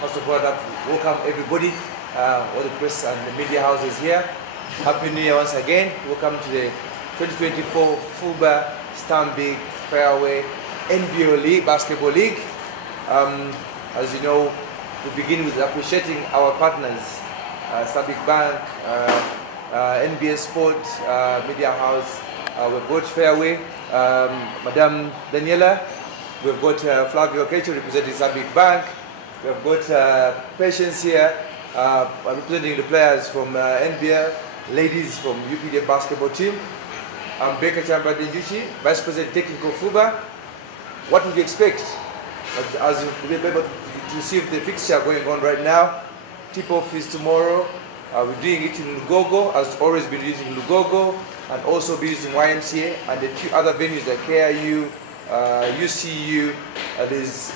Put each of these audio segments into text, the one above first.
first of all, I'd like to welcome everybody, all the press and the media houses here. Happy New Year once again. Welcome to the 2024 FUBA Stanbic Fairway NBL League, Basketball League. As you know, we begin with appreciating our partners, Stanbic Bank, NBS Sport, Media House. We've got Fairway, Madam Daniela. We've got Flavio Kecho representing Stanbic Bank. We've got Patience here, representing the players from NBL, ladies from UPDF basketball team. I'm Becca Chamba Denjuchi, Vice President Technical FUBA. What would you expect? As you'll be able to see the fixture going on right now, tip-off is tomorrow. We're doing it in Lugogo, as always been using Lugogo, and also be using YMCA and a few other venues like KIU, UCU. There's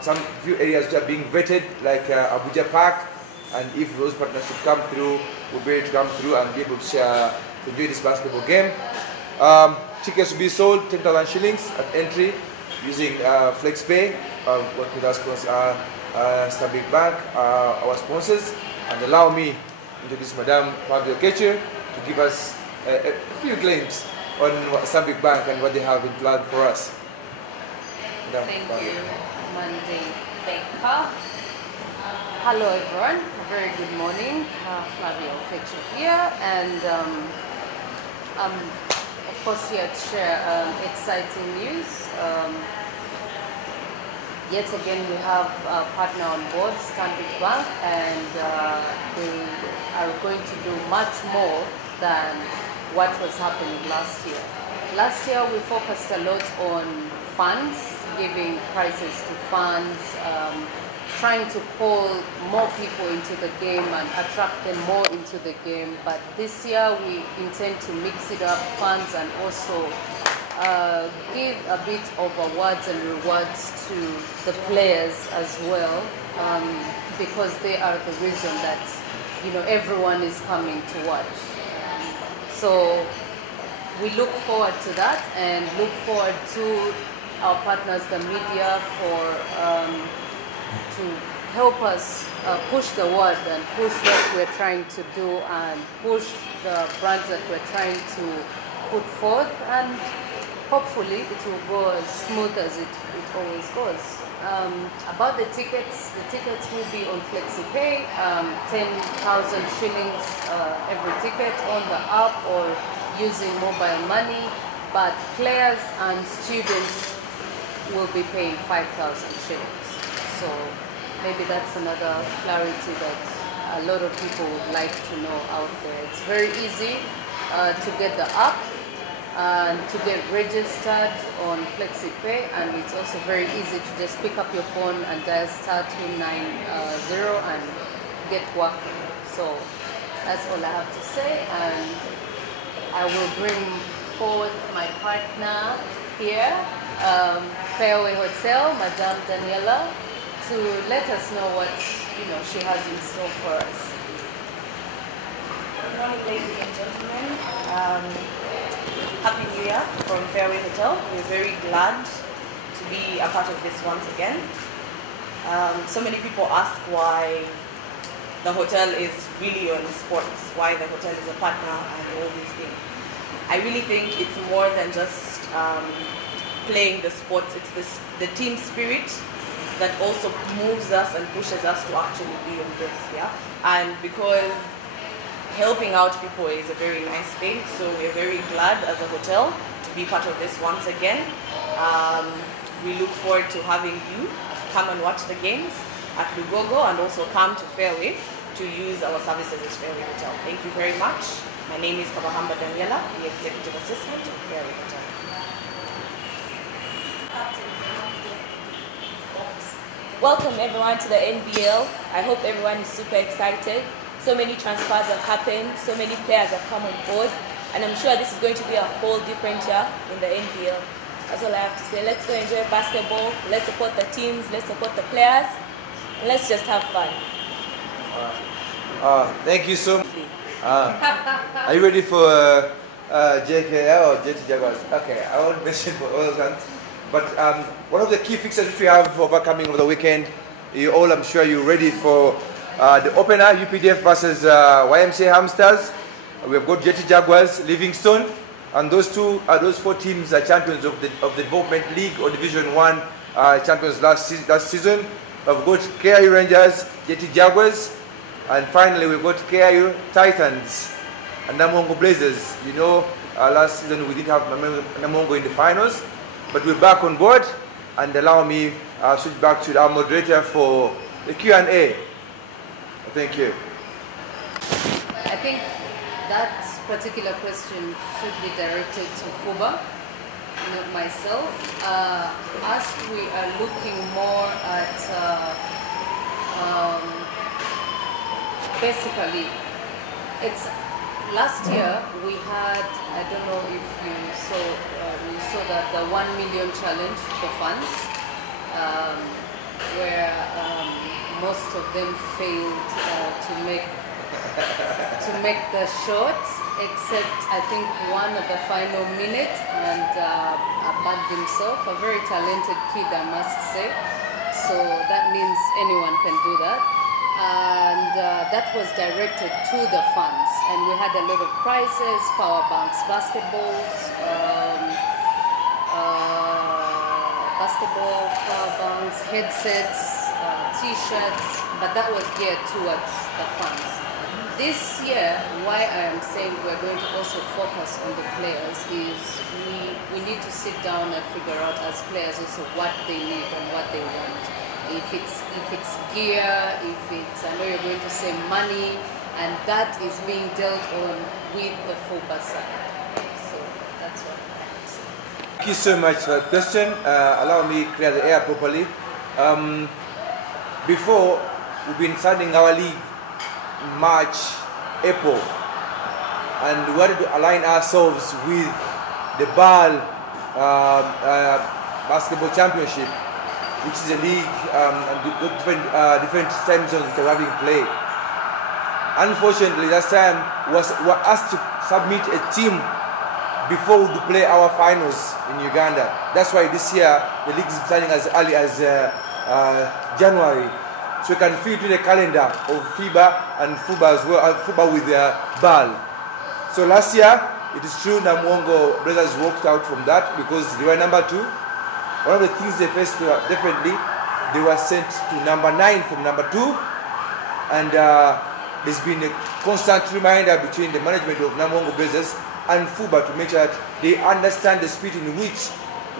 some few areas that are being vetted, like Abuja Park, and if those partnerships come through, we'll be able to come through and be able to enjoy this basketball game. Tickets will be sold 10,000 shillings at entry using FlexPay, working with our sponsor, Stanbic Bank, our sponsors. And allow me to introduce Madam Fabio Kecho to give us a few glimpses on Stanbic Bank and what they have in plan for us. Thank you, Monday Becca. Hello everyone, very good morning. Flavio Kecho here, and I'm of course here to share exciting news. Yet again, we have a partner on board, Stanbic Bank, and they are going to do much more than what was happening last year. Last year, we focused a lot on funds, giving prizes to fans, trying to pull more people into the game and attract them more into the game. But this year, we intend to mix it up, funds, and also give a bit of awards and rewards to the players as well, because they are the reason that everyone is coming to watch. So we look forward to that and look forward to our partners, the media, for to help us push the word and push what we're trying to do and push the brands that we're trying to put forth, and hopefully it will go as smooth as it always goes. About the tickets will be on FlexiPay, 10,000 shillings every ticket on the app or using mobile money, but players and students will be paying 5,000 shillings. So maybe that's another clarity that a lot of people would like to know out there. It's very easy to get the app and to get registered on FlexiPay, and it's also very easy to just pick up your phone and dial *290 and get working. So that's all I have to say, and I will bring forward my partner here, Fairway Hotel, Madame Daniela, to let us know what she has in store for us. Good morning, ladies and gentlemen. Happy New Year from Fairway Hotel. We're very glad to be a part of this once again. So many people ask why the hotel is really on sports, why the hotel is a partner and all these things. I really think it's more than just playing the sports. It's the team spirit that also moves us and pushes us to actually be on this, yeah? And because helping out people is a very nice thing, so we're very glad as a hotel to be part of this once again. We look forward to having you come and watch the games at Lugogo and also come to Fairway to use our services as Fairway Hotel. Thank you very much. My name is Kabahamba Daniela, the Executive Assistant of Fairway Hotel. Welcome everyone to the NBL. I hope everyone is super excited. So many transfers have happened, so many players have come on board, and I'm sure this is going to be a whole different year in the NBL. That's all I have to say. Let's go enjoy basketball, let's support the teams, let's support the players, and let's just have fun. Thank you so much. Are you ready for JKL or JT Jaguars? Okay, I won't mention for all those ones. But one of the key fixtures which we have overcoming over the weekend You all, I'm sure you're ready for the opener, UPDF versus YMCA Hamsters. We've got Jetty Jaguars, Livingstone, and those four teams are champions of the Development League or Division 1 champions last season. We've got KIU Rangers, Jetty Jaguars, and finally we've got KIU Titans and Namongo Blazers. You know, last season we didn't have Namongo in the finals, but we're back on board. And allow me switch back to our moderator for the Q&A. Thank you. I think that particular question should be directed to Fuba, not myself. As we are looking more at basically, it's last year we had, I don't know if you saw that the 1 million challenge for funds, where most of them failed to make the shot, except I think one at the final minute, and bagged himself, a very talented kid, I must say. So that means anyone can do that. And that was directed to the funds, and we had a lot of prizes, power banks, basketball power banks, headsets, t-shirts, but that was geared towards the funds. This year, why I am saying we're going to also focus on the players is we need to sit down and figure out as players also what they need and what they want. If it's gear, if it's, I know you're going to say money, and that is being dealt on with the FUBA side. So that's what I have to say. Thank you so much for that question. Allow me to clear the air properly. Before, we've been starting our league March, April, and we wanted to align ourselves with the BAL Basketball Championship, which is a league and different time zones that are having play. Unfortunately, last time we were asked to submit a team before we play our finals in Uganda. That's why this year the league is starting as early as January, so we can fit to the calendar of FIBA and FUBA as well, FUBA with BAL. So last year, it is true Namongo Brothers walked out from that because they were number 2. One of the things they faced definitely, they were sent to number 9 from number 2, and there's been a constant reminder between the management of Namongo Brothers and FUBA to make sure that they understand the spirit in which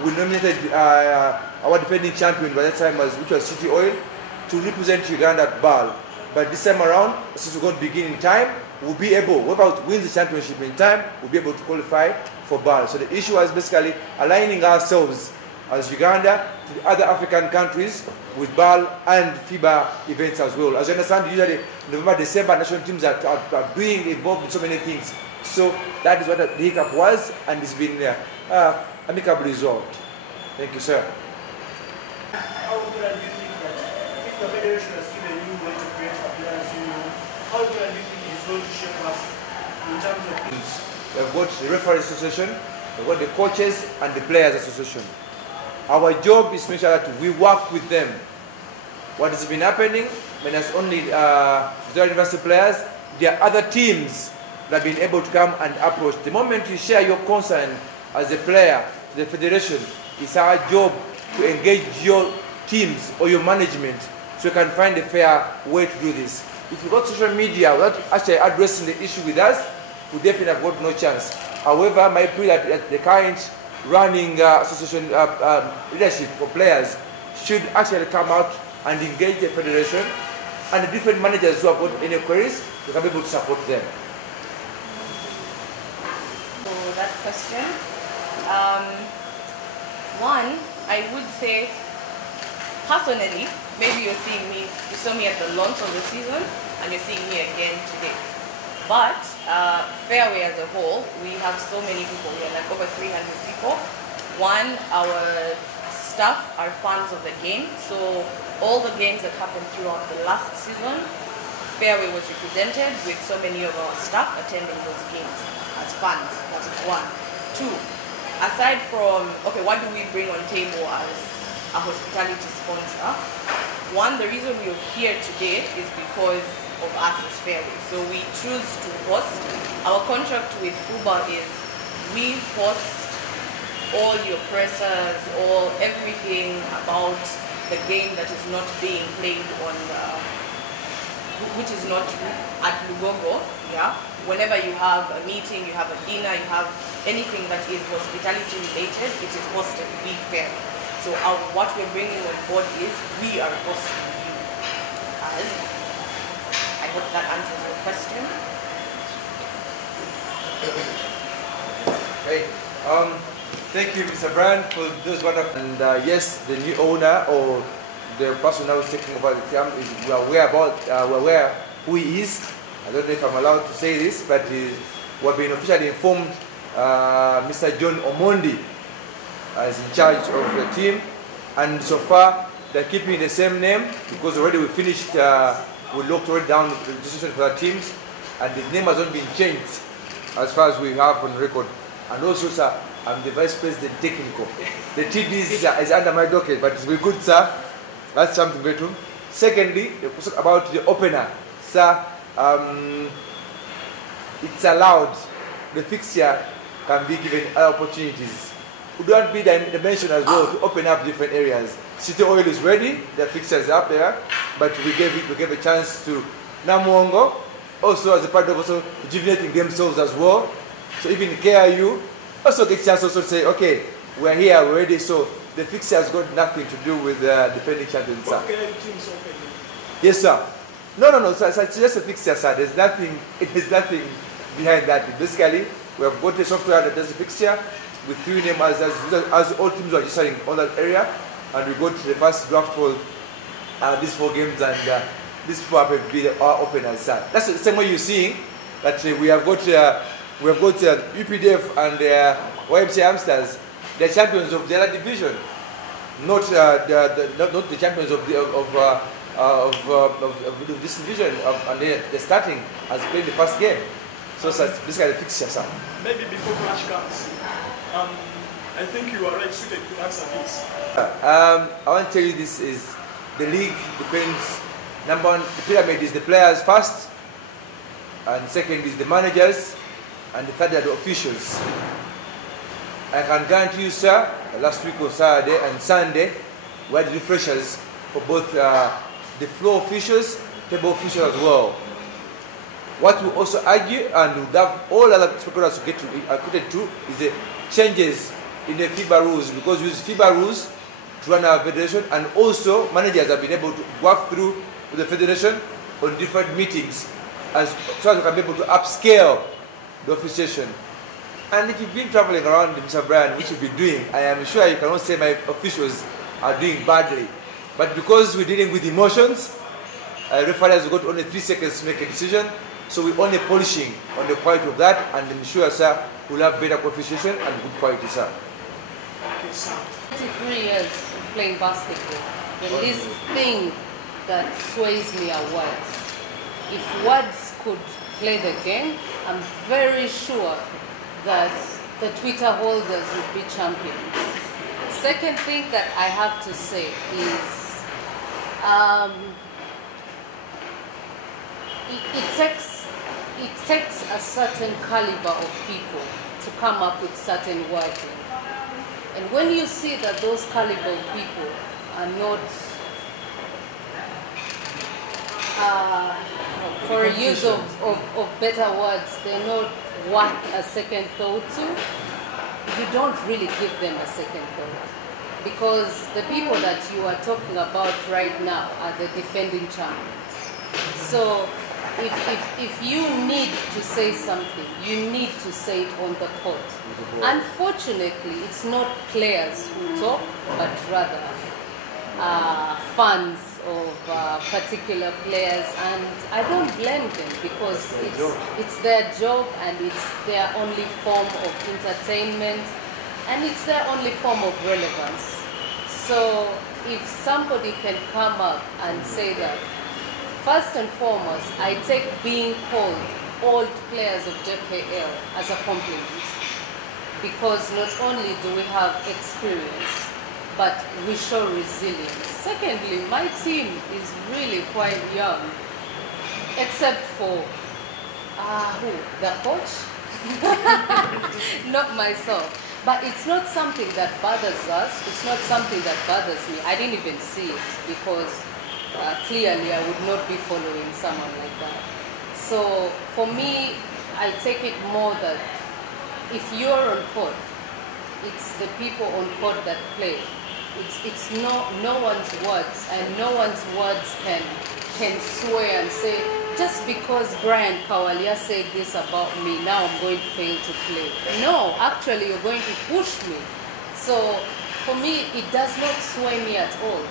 we nominated our defending champion by that time, which was City Oil, to represent Uganda at BAL. But this time around, since we're going to begin in time, we'll be able, whoever wins the championship in time, will be able to qualify for BAL. So the issue was basically aligning ourselves as Uganda to the other African countries with BAL and FIBA events as well. As you understand, usually November, December, national teams are being involved in so many things. So that is what the hiccup was, and it's been amicably resolved. Thank you, sir. How important do you think that if the federation has given you way to create a players union, how important do you think it's going to shape us in terms of things? We've got the referee association, we've got the coaches and the players association. Our job is to make sure that we work with them. What has been happening when it's only the university players, there are other teams that have been able to come and approach. The moment you share your concern as a player to the federation, it's our job to engage your teams or your management so you can find a fair way to do this. If you go to social media without actually addressing the issue with us, we definitely have got no chance. However, my plea that the current running association leadership for players should actually come out and engage the federation and the different managers who have got any queries, we can be able to support them. For that question, one, I would say, personally, maybe you saw me at the launch of the season, and you're seeing me again today. But Fairway as a whole, we have so many people. We have like over 300 people. One, our staff are fans of the game, so all the games that happened throughout the last season, Fairway was represented with so many of our staff attending those games as fans. That is one. Two, aside from, okay, what do we bring on table as a hospitality sponsor? one, the reason we're here today is because of us as Fairway. So we choose to host. Our contract with FUBA is we host all your pressers, all everything about the game that is not being played on, which is not at Lugogo. Yeah. Whenever you have a meeting, you have a dinner, you have anything that is hospitality related, it is hosted. Be fair. So what we're bringing on board is we are hosting you. I hope that answers your question. Great. Thank you, Mr. Brand, for those wonderful. And yes, the new owner or the person now is taking over the camp is we're aware who he is. I don't know if I'm allowed to say this, but we've been officially informed. Mr. John Omondi is in charge of the team, and so far they're keeping the same name because already we finished. We locked already down the decision for our teams, and the name has not been changed as far as we have on record. And also, sir, I'm the Vice President Technical. The TD is under my docket, but we're good, sir. That's something very true. Secondly, about the opener, sir, it's allowed. The fixture can be given other opportunities. Would not be dimension as well to open up different areas. City Oil is ready, the fixture is up there, but we gave a chance to Namuongo, also as a part of also rejuvenating themselves as well. So even KRU also get a chance also to say, okay, we're here, we're ready. So the fixture has got nothing to do with the defending champions, sir. Yes, sir. No, sir, it's just a fixture, sir. There's nothing behind that. Basically, we have got a software that does the fixture with 3 names as all teams are registering on that area, and we got the first draft for these 4 games, and these people happen to be our openers, sir. That's the same way you're seeing that we have got UPDF and YMCA Hamsters, they're champions of the other division, not the champions of this division, and they're starting as playing the first game. So it's basically the fixture, sir. Maybe before Clash comes, I think you are right suited to answer this. I want to tell you this is the league depends. Number one, the pyramid is the players first, and second is the managers, and the third are the officials. I can guarantee you, sir, last week on Saturday and Sunday, we had refreshers for both the floor officials, table officials as well. What we also argue, and we have all other stakeholders to get acquitted to, is the changes in the FIBA rules, because we use FIBA rules to run our federation, and also managers have been able to work through with the federation on different meetings so as we can be able to upscale the officiation. And if you've been traveling around, Mr. Brian, which you've been doing, I am sure you cannot say my officials are doing badly. But because we're dealing with emotions, referees have got only 3 seconds to make a decision, so we're only polishing on the quality of that, and I'm sure, sir, we'll have better officiation and good quality, sir. Okay, sir. 23 years of playing basketball, the least thing that sways me are words. If words could play the game, I'm very sure that the Twitter holders would be champions. Second thing that I have to say is it takes a certain caliber of people to come up with certain wording. And when you see that those caliber of people are not, for a use of better words, they're not worth a second thought to, you don't really give them a second thought. Because the people that you are talking about right now are the defending champions. So if you need to say something, you need to say it on the court. Unfortunately, it's not players who talk, but rather fans of particular players, and I don't blame them because it's their job and it's their only form of entertainment and it's their only form of relevance. So if somebody can come up and say that, first and foremost, I take being called old players of JKL as a compliment, because not only do we have experience, but we show resilience. Secondly, my team is really quite young, except for who? The coach? Not myself. But it's not something that bothers us. It's not something that bothers me. I didn't even see it because clearly I would not be following someone like that. So for me, I take it more that if you're on court, it's the people on court that play. It's no one's words, and no one's words can swear and say, just because Brian Kawalia said this about me, now I'm going to fail to play. No, actually you're going to push me. So for me, it does not sway me at all.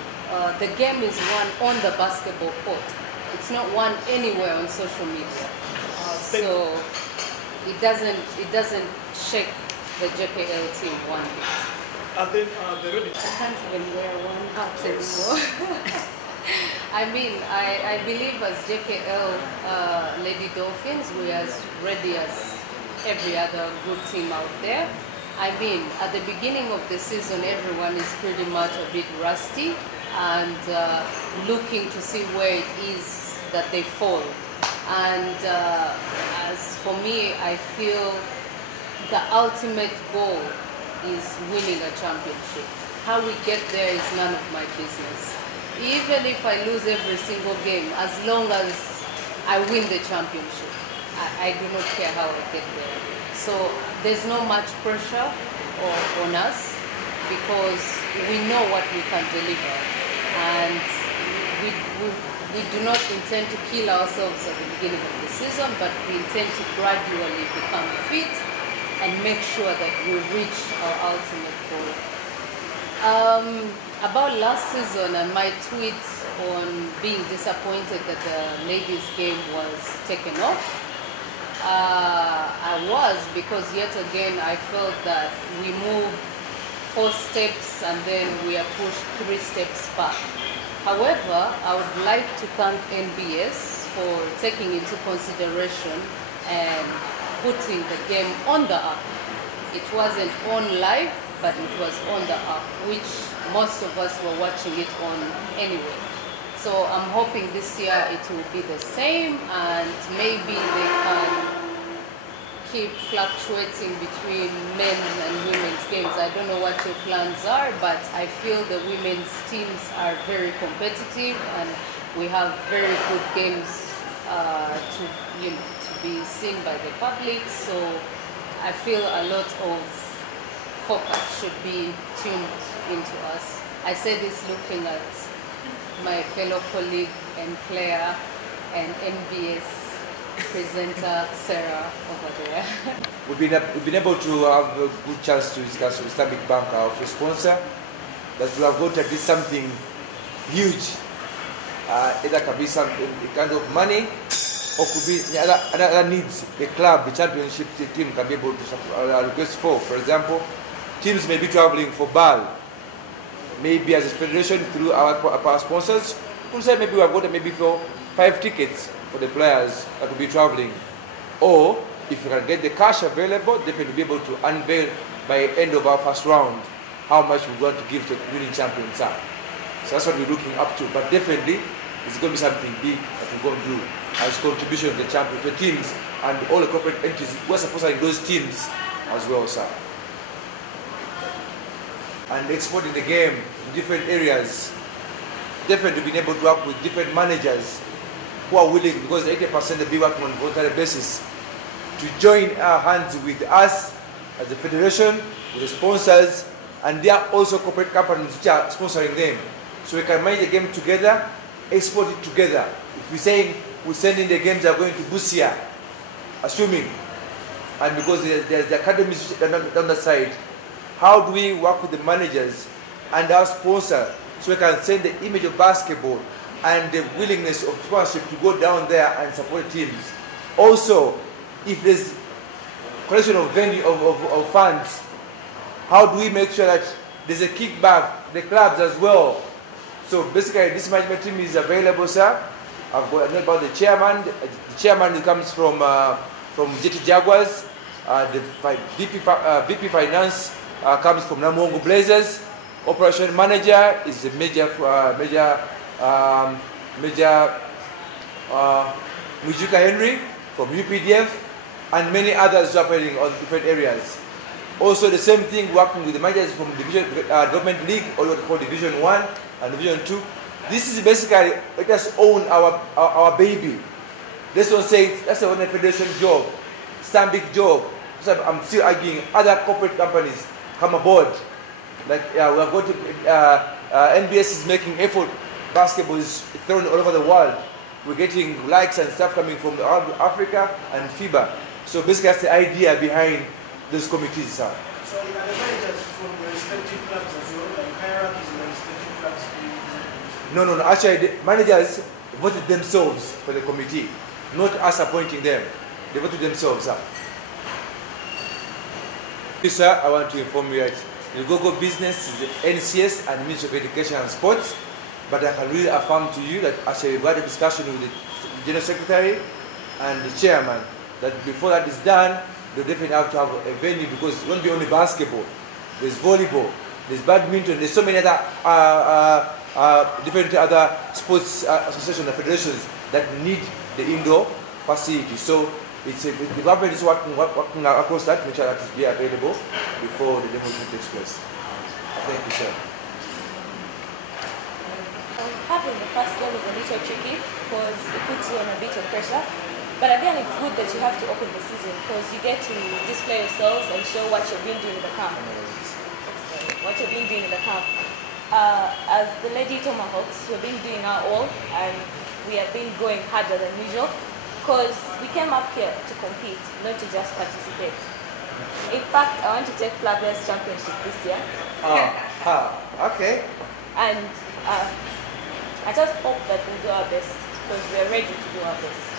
The game is won on the basketball court. It's not won anywhere on social media. So it doesn't shake the JKL team one bit. And then I can't even wear one hat anymore. I mean, I believe as JKL Lady Dolphins, we are as ready as every other good team out there. I mean, at the beginning of the season, everyone is pretty much a bit rusty and looking to see where it is that they fall. And as for me, I feel the ultimate goal is winning a championship. How we get there is none of my business. Even if I lose every single game, as long as I win the championship, I do not care how I get there. So there's not much pressure on us because we know what we can deliver. And we do not intend to kill ourselves at the beginning of the season, but we intend to gradually become fit and make sure that we reach our ultimate goal. About last season and my tweet on being disappointed that the ladies' game was taken off, I was, because yet again I felt that we moved 4 steps and then we are pushed 3 steps back. However, I would like to thank NBS for taking into consideration and putting the game on the app. It wasn't on live, but it was on the app, which most of us were watching it on anyway. So I'm hoping this year it will be the same, and maybe they can keep fluctuating between men and women's games. I don't know what your plans are, but I feel the women's teams are very competitive and we have very good games to be seen by the public. So I feel a lot of focus should be tuned into us. I say this looking at my fellow colleague and Claire and NBS presenter Sarah over there. We've been able to have a good chance to discuss with Stanbic Bank, our first sponsor, that we have got at least something huge. Either can be some kind of money, or could be other needs. The club, the championship team can be able to request for. For example, teams may be traveling for BAL. Maybe as a federation through our sponsors, we say maybe we have got maybe for 5 tickets for the players that will be traveling. Or if we can get the cash available, they will be able to unveil by end of our first round how much we're going to give to winning champions are. So that's what we're looking up to. But definitely, it's going to be something big that we're going to do as contribution to the champion, to the teams and all the corporate entities who are sponsoring those teams as well, sir. And exporting the game in different areas. Definitely being able to work with different managers who are willing, because 80% of people work on a voluntary basis, to join our hands with us as a federation, with the sponsors, and they are also corporate companies which are sponsoring them. So we can manage the game together, export it together. If we're saying we're sending the games that are going to Busia, assuming, and because there's the academies down the side, how do we work with the managers and our sponsor so we can send the image of basketball and the willingness of sponsorship to go down there and support teams? Also, if there's collection of venue of funds, how do we make sure that there's a kickback the clubs as well? So basically, this management team is available, sir. I've got know about the chairman. The chairman comes from JT Jaguars. The VP Finance comes from Namongo Blazers. Operation manager is a major Mujika Henry from UPDF, and many others operating on different areas. Also the same thing, working with the managers from Division Development League, or what we call Division 1 and Division 2. This is basically, let us own our baby. Let's not say that's a federation job, Stanbic job. So I'm still arguing other corporate companies come aboard. Like we have got to, NBS is making effort. Basketball is thrown all over the world. We're getting likes and stuff coming from Africa and FIBA. So basically that's the idea behind those committees, sir. So are the managers from the respective clubs as well, like hierarchies in the respective clubs? No. Actually, the managers voted themselves for the committee, not us appointing them. They voted themselves, sir. Sir, I want to inform you that the GoGo business is the NCS and Ministry of Education and Sports, but I can really affirm to you that actually we had a discussion with the General Secretary and the Chairman that before that is done, they definitely have to have a venue, because it won't be only basketball. There's volleyball, there's badminton, there's so many other different other sports associations and federations that need the indoor facility. So the government is working across that, make sure that it be available before the demolition takes place. Thank you, sir. Having the first game is a little tricky because it puts you on a bit of pressure. But again, it's good that you have to open the season because you get to display yourselves and show what you've been doing in the camp. As the Lady Tomahawks, we've been doing our all, and we have been going harder than usual because we came up here to compete, not to just participate. In fact, I want to take Flavia's championship this year. Okay. And I just hope that we'll do our best because we're ready to do our best.